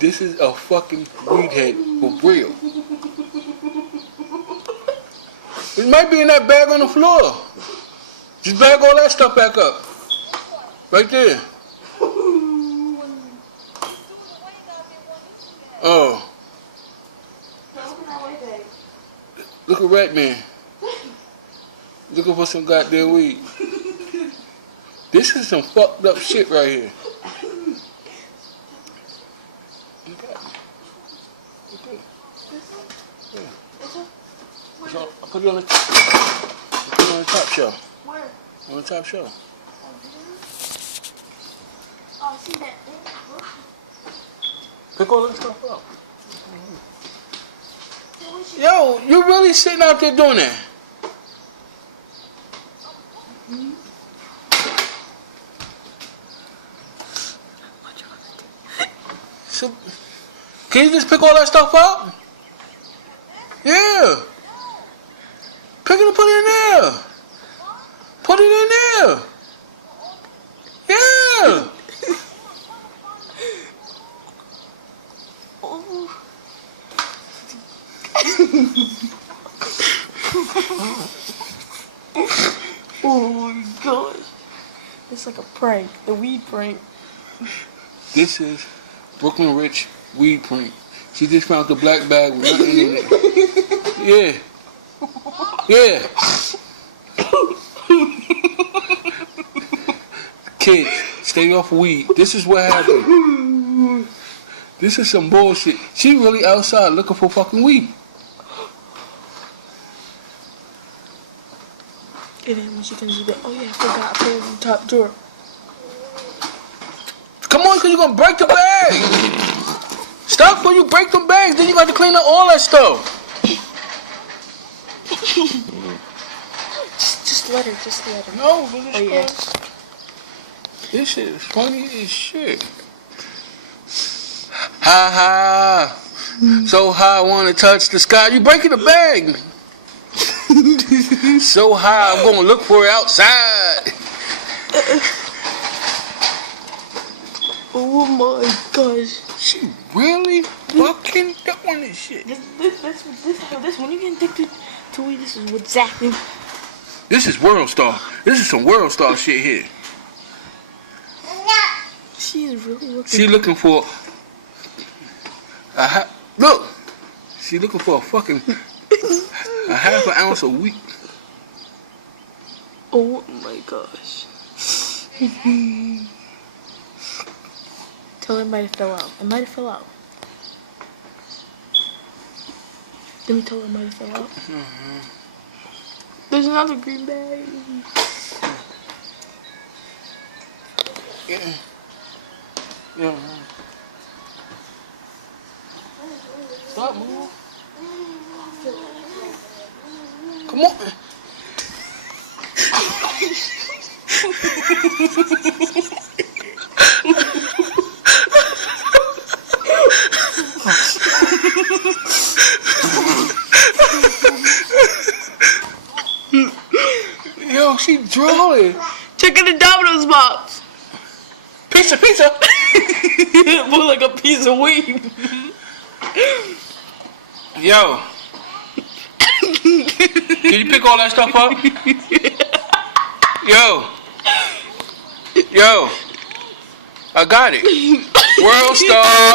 This is a fucking weed head for real. It might be in that bag on the floor. Just bag all that stuff back up. Right there. Oh. Look at Rat Man. Looking for some goddamn weed. This is some fucked up shit right here. So I put it on the top shelf. Where? On the top shelf. Oh, I see that. Pick all that stuff up. Yo, you really sitting out there doing that? So, can you just pick all that stuff up? Yeah. Pick it and put it in there. Put it in there. Yeah. Oh my gosh. It's like a prank. The weed prank. This is Brooklyn Rich weed prank. She just found the black bag with nothing in it. Yeah. Yeah. Kids, stay off weed. This is what happened. This is some bullshit. She really outside looking for fucking weed. And then when she comes to bed, oh yeah, I forgot I put it in the top drawer. Come on, because you're going to break the bag. Stop before you break them bags. Then you got to clean up all that stuff. Just let her. No, but it's Oh yeah. This shit is funny as shit. Ha ha. So high, I want to touch the sky. You breaking the bag. So high, I'm going to look for it outside. Oh my gosh. She really fucking doing this shit. This when you get addicted to weed, this is what's happening. This is World Star. This is some World Star shit here. She is really looking. She looking for look. She looking for a fucking a half an ounce of wheat. Oh my gosh. Tell her it might have fell out. It might have fell out. Let me tell her it might have fell out. There's another green bag. Yeah. Yeah. Stop moving. Come on. Yo, she drooling. Check in the Domino's box. Pizza. It looked like a piece of weed. Yo. Can you pick all that stuff up? Yo. I got it. World Star.